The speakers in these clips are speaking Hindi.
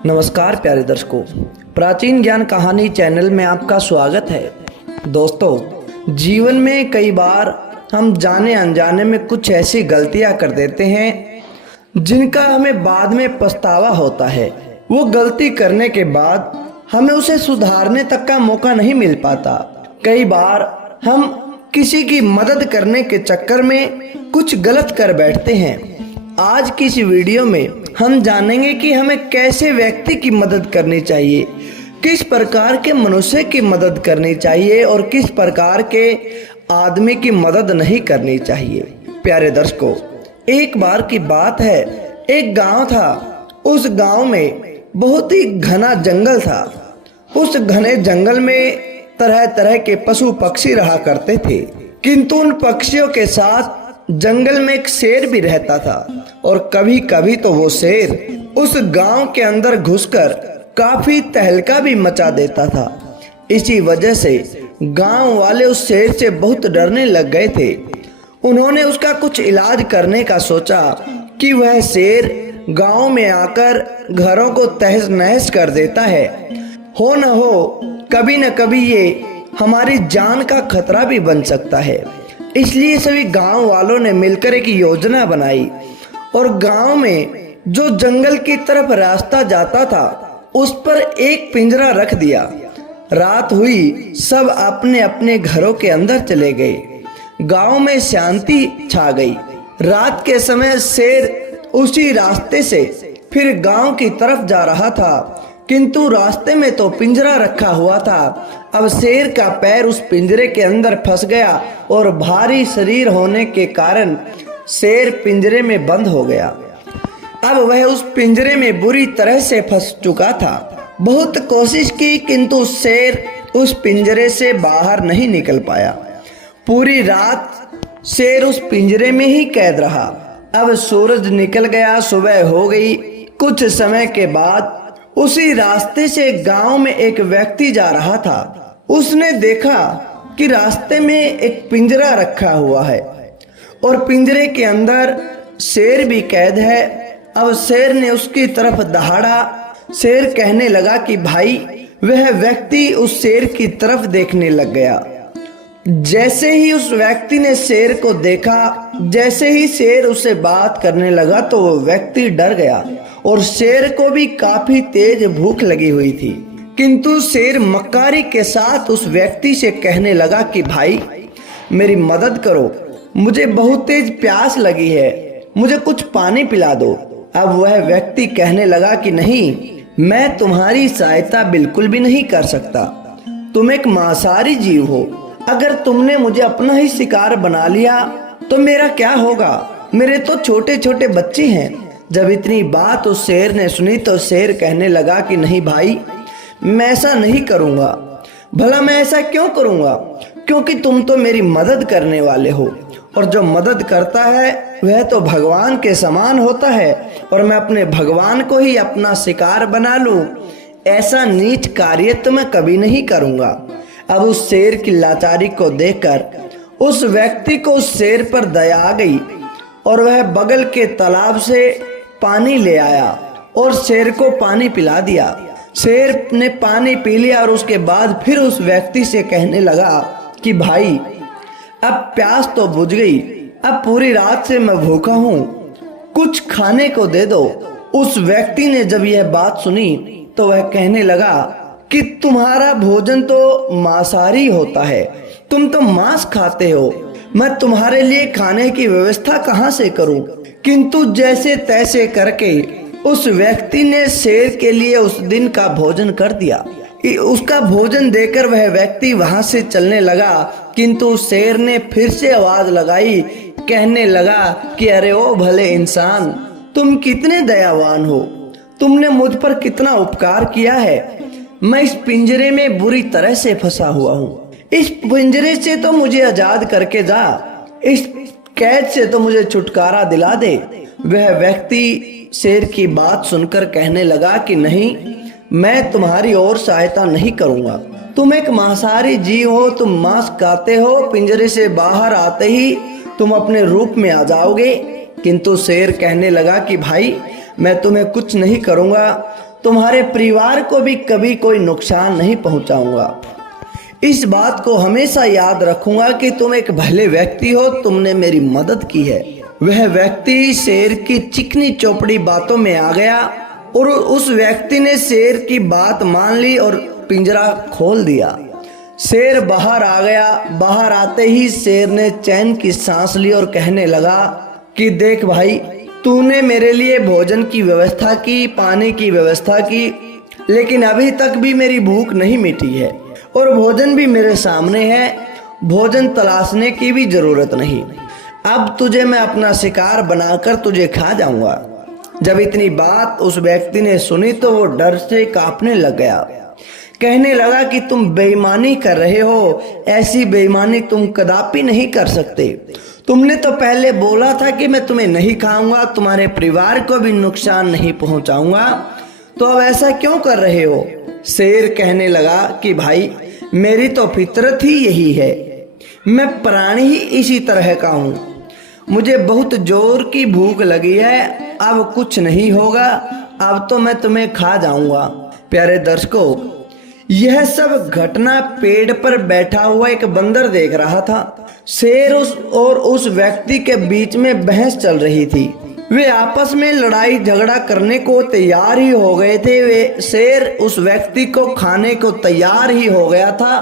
नमस्कार प्यारे दर्शकों, प्राचीन ज्ञान कहानी चैनल में आपका स्वागत है। दोस्तों, जीवन में कई बार हम जाने अनजाने में कुछ ऐसी गलतियां कर देते हैं जिनका हमें बाद में पछतावा होता है। वो गलती करने के बाद हमें उसे सुधारने तक का मौका नहीं मिल पाता। कई बार हम किसी की मदद करने के चक्कर में कुछ गलत कर बैठते हैं। आज की इस वीडियो में हम जानेंगे कि हमें कैसे व्यक्ति की मदद करनी चाहिए, किस प्रकार के मनुष्य की मदद करनी चाहिए और किस प्रकार के आदमी की मदद नहीं करनी चाहिए। प्यारे दर्शकों, एक बार की बात है, एक गांव था। उस गांव में बहुत ही घना जंगल था। उस घने जंगल में तरह तरह के पशु पक्षी रहा करते थे, किंतु उन पक्षियों के साथ जंगल में एक शेर भी रहता था और कभी कभी तो वो शेर उस गांव के अंदर घुसकर काफी तहलका भी मचा देता था। इसी वजह से गांव वाले उस शेर से बहुत डरने लग गए थे। उन्होंने उसका कुछ इलाज करने का सोचा कि वह शेर गांव में आकर घरों को तहस नहस कर देता है। हो न हो कभी न कभी ये हमारी जान का खतरा भी बन सकता है। इसलिए सभी गांव वालों ने मिलकर एक योजना बनाई और गांव में जो जंगल की तरफ रास्ता जाता था उस पर एक पिंजरा रख दिया। रात हुई, सब अपने अपने घरों के अंदर चले गए। गांव में शांति छा गई। रात के समय शेर उसी रास्ते से फिर गांव की तरफ जा रहा था, किंतु रास्ते में तो पिंजरा रखा हुआ था। अब शेर का पैर उस पिंजरे के अंदर फंस गया और भारी शरीर होने के कारण शेर पिंजरे में बंद हो गया। अब वह उस पिंजरे में बुरी तरह से फंस चुका था। बहुत कोशिश की, किंतु शेर उस पिंजरे से बाहर नहीं निकल पाया। पूरी रात शेर उस पिंजरे में ही कैद रहा। अब सूरज निकल गया, सुबह हो गई। कुछ समय के बाद उसी रास्ते से गांव में एक व्यक्ति जा रहा था। उसने देखा कि रास्ते में एक पिंजरा रखा हुआ है और पिंजरे के अंदर शेर भी कैद है। अब शेर ने उसकी तरफ दहाड़ा। शेर कहने लगा कि भाई, वह व्यक्ति उस शेर की तरफ देखने लग गया। जैसे ही उस व्यक्ति ने शेर को देखा, जैसे ही शेर उससे बात करने लगा तो वो व्यक्ति डर गया और शेर को भी काफी तेज भूख लगी हुई थी। किंतु शेर मक्कारी के साथ उस व्यक्ति से कहने लगा कि भाई, मेरी मदद करो, मुझे बहुत तेज प्यास लगी है, मुझे कुछ पानी पिला दो। अब वह व्यक्ति कहने लगा कि नहीं, मैं तुम्हारी सहायता बिल्कुल भी नहीं कर सकता। तुम एक मांसाहारी जीव हो। अगर तुमने मुझे अपना ही शिकार बना लिया तो मेरा क्या होगा? मेरे तो छोटे छोटे बच्चे हैं। जब इतनी बात उस शेर ने सुनी तो शेर कहने लगा कि नहीं भाई, मैं ऐसा नहीं करूंगा। भला मैं ऐसा क्यों करूंगा? क्योंकि तुम तो मेरी मदद करने वाले हो और जो मदद करता है वह तो भगवान के समान होता है, और मैं अपने भगवान को ही अपना शिकार बना लूं, ऐसा नीच कार्य तो मैं कभी नहीं करूंगा। अब उस शेर की लाचारी को देखकर उस व्यक्ति को उस शेर पर दया आ गई और वह बगल के तालाब से पानी ले आया और शेर को पानी पिला दिया। शेर ने पानी पी लिया और उसके बाद फिर उस व्यक्ति से कहने लगा कि भाई, अब प्यास तो बुझ गई, अब पूरी रात से मैं भूखा हूँ, कुछ खाने को दे दो। उस व्यक्ति ने जब यह बात सुनी तो वह कहने लगा कि तुम्हारा भोजन तो मांसाहारी होता है, तुम तो मांस खाते हो, मैं तुम्हारे लिए खाने की व्यवस्था कहाँ से करूं? किंतु जैसे तैसे करके उस व्यक्ति ने शेर के लिए उस दिन का भोजन कर दिया। उसका भोजन देकर वह व्यक्ति वहां से चलने लगा, किंतु शेर ने फिर से आवाज लगाई, कहने लगा कि अरे ओ भले इंसान, तुम कितने दयावान हो, तुमने मुझ पर कितना उपकार किया है। मैं इस पिंजरे में बुरी तरह से फंसा हुआ हूँ, इस पिंजरे से तो मुझे आजाद करके जा, इस कैद से तो मुझे छुटकारा दिला दे। वह व्यक्ति शेर की बात सुनकर कहने लगा कि नहीं, मैं तुम्हारी और सहायता नहीं करूंगा। तुम एक मांसाहारी जीव हो, तुम मांस खाते हो, पिंजरे से बाहर आते ही तुम अपने रूप में आ जाओगे। किंतु शेर कहने लगा कि भाई, मैं तुम्हें कुछ नहीं करूंगा, तुम्हारे परिवार को भी कभी कोई नुकसान नहीं पहुंचाऊंगा। इस बात को हमेशा याद रखूंगा कि तुम एक भले व्यक्ति हो, तुमने मेरी मदद की है। वह व्यक्ति शेर की चिकनी चौपड़ी बातों में आ गया और उस व्यक्ति ने शेर की बात मान ली और पिंजरा खोल दिया। शेर बाहर आ गया। बाहर आते ही शेर ने चैन की सांस ली और कहने लगा कि देख भाई, तूने मेरे लिए भोजन की व्यवस्था की, पानी की व्यवस्था की, लेकिन अभी तक भी मेरी भूख नहीं मिटी है और भोजन भी मेरे सामने है। भोजन तलाशने की भी जरूरत नहीं। अब तुझे मैं अपना शिकार बनाकर तुझे खा जाऊंगा। जब इतनी बात उस व्यक्ति ने सुनी तो वो डर से कांपने लग गया। कहने लगा कि तुम बेईमानी कर रहे हो, ऐसी बेईमानी तुम कदापि नहीं कर सकते। तुमने तो पहले बोला था कि मैं तुम्हें नहीं खाऊंगा, तुम्हारे परिवार को भी नुकसान नहीं पहुंचाऊंगा, तो अब ऐसा क्यों कर रहे हो? शेर कहने लगा कि भाई, मेरी तो फितरत ही यही है, मैं प्राणी ही इसी तरह का हूँ। मुझे बहुत जोर की भूख लगी है, अब कुछ नहीं होगा, अब तो मैं तुम्हें खा जाऊंगा। प्यारे दर्शकों, यह सब घटना पेड़ पर बैठा हुआ एक बंदर देख रहा था। शेर उस व्यक्ति के बीच में बहस चल रही थी। वे आपस में लड़ाई झगड़ा करने को तैयार ही हो गए थे। शेर उस व्यक्ति को खाने को तैयार ही हो गया था,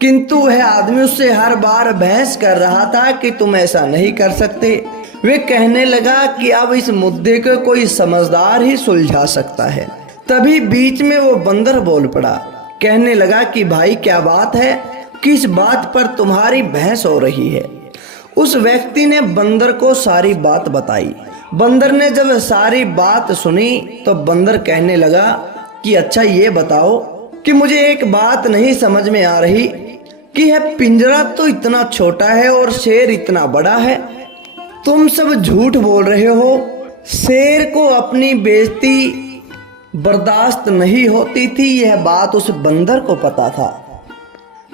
किंतु वह आदमी उससे हर बार बहस कर रहा था कि तुम ऐसा नहीं कर सकते। वे कहने लगा कि अब इस मुद्दे को कोई समझदार ही सुलझा सकता है। तभी बीच में वो बंदर बोल पड़ा। कहने लगा कि भाई, क्या बात है, किस बात पर तुम्हारी बहस हो रही है? उस व्यक्ति ने बंदर को सारी बात बताई। बंदर ने जब सारी बात सुनी तो बंदर कहने लगा कि अच्छा ये बताओ कि मुझे एक बात नहीं समझ में आ रही कि यह पिंजरा तो इतना छोटा है और शेर इतना बड़ा है। तुम सब झूठ बोल रहे हो। शेर को अपनी बेइज्जती बर्दाश्त नहीं होती थी, यह बात उस बंदर को पता था।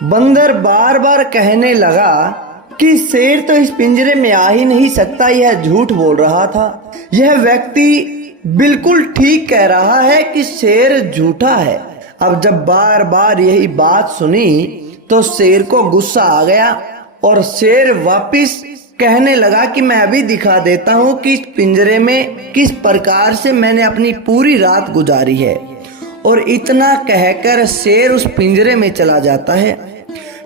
बंदर बार बार कहने लगा कि शेर तो इस पिंजरे में आ ही नहीं सकता, यह झूठ बोल रहा था। यह व्यक्ति बिल्कुल ठीक कह रहा है कि शेर झूठा है। अब जब बार बार यही बात सुनी तो शेर को गुस्सा आ गया और शेर वापिस कहने लगा कि मैं अभी दिखा देता हूँ कि इस पिंजरे में किस प्रकार से मैंने अपनी पूरी रात गुजारी है। और इतना कहकर शेर उस पिंजरे में चला जाता है।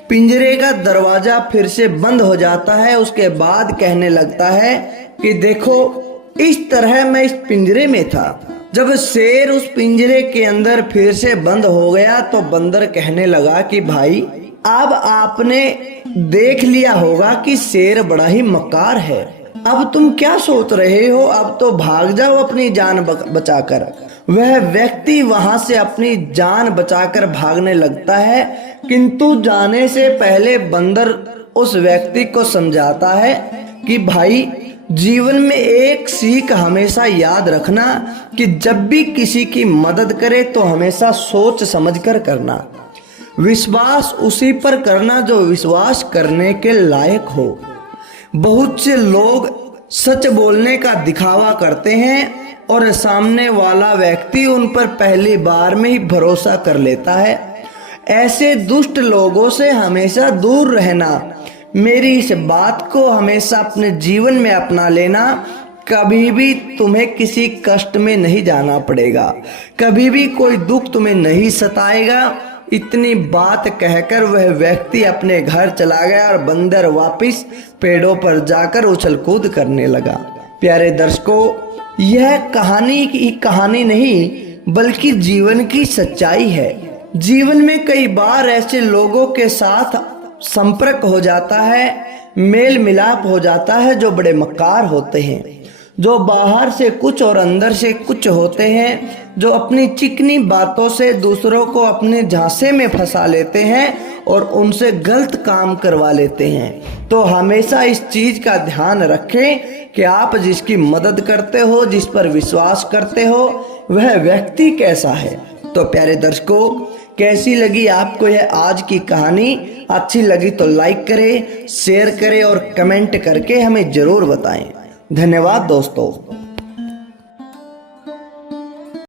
पिंजरे का दरवाजा फिर से बंद हो जाता है। उसके बाद कहने लगता है कि देखो, इस तरह मैं इस पिंजरे में था। जब शेर उस पिंजरे के अंदर फिर से बंद हो गया तो बंदर कहने लगा कि भाई, अब आपने देख लिया होगा कि शेर बड़ा ही मक्कार है। अब तुम क्या सोच रहे हो? अब तो भाग जाओ अपनी जान बचाकर। वह व्यक्ति वहां से अपनी जान बचाकर भागने लगता है, किंतु जाने से पहले बंदर उस व्यक्ति को समझाता है कि भाई, जीवन में एक सीख हमेशा याद रखना कि जब भी किसी की मदद करे तो हमेशा सोच समझकर करना। विश्वास उसी पर करना जो विश्वास करने के लायक हो। बहुत से लोग सच बोलने का दिखावा करते हैं और सामने वाला व्यक्ति उन पर पहली बार में ही भरोसा कर लेता है। ऐसे दुष्ट लोगों से हमेशा दूर रहना। मेरी इस बात को हमेशा अपने जीवन में अपना लेना। कभी भी तुम्हें किसी कष्ट में नहीं जाना पड़ेगा, कभी भी कोई दुख तुम्हें नहीं सताएगा। इतनी बात कहकर वह व्यक्ति अपने घर चला गया और बंदर वापस पेड़ों पर जाकर उछल कूद करने लगा। प्यारे दर्शकों, यह कहानी की कहानी नहीं बल्कि जीवन की सच्चाई है। जीवन में कई बार ऐसे लोगों के साथ संपर्क हो जाता है, मेल मिलाप हो जाता है जो बड़े मक्कार होते हैं, जो बाहर से कुछ और अंदर से कुछ होते हैं, जो अपनी चिकनी बातों से दूसरों को अपने झांसे में फंसा लेते हैं और उनसे गलत काम करवा लेते हैं। तो हमेशा इस चीज का ध्यान रखें कि आप जिसकी मदद करते हो, जिस पर विश्वास करते हो, वह व्यक्ति कैसा है। तो प्यारे दर्शकों, कैसी लगी आपको यह आज की कहानी? अच्छी लगी तो लाइक करें, शेयर करें और कमेंट करके हमें जरूर बताएं। धन्यवाद दोस्तों।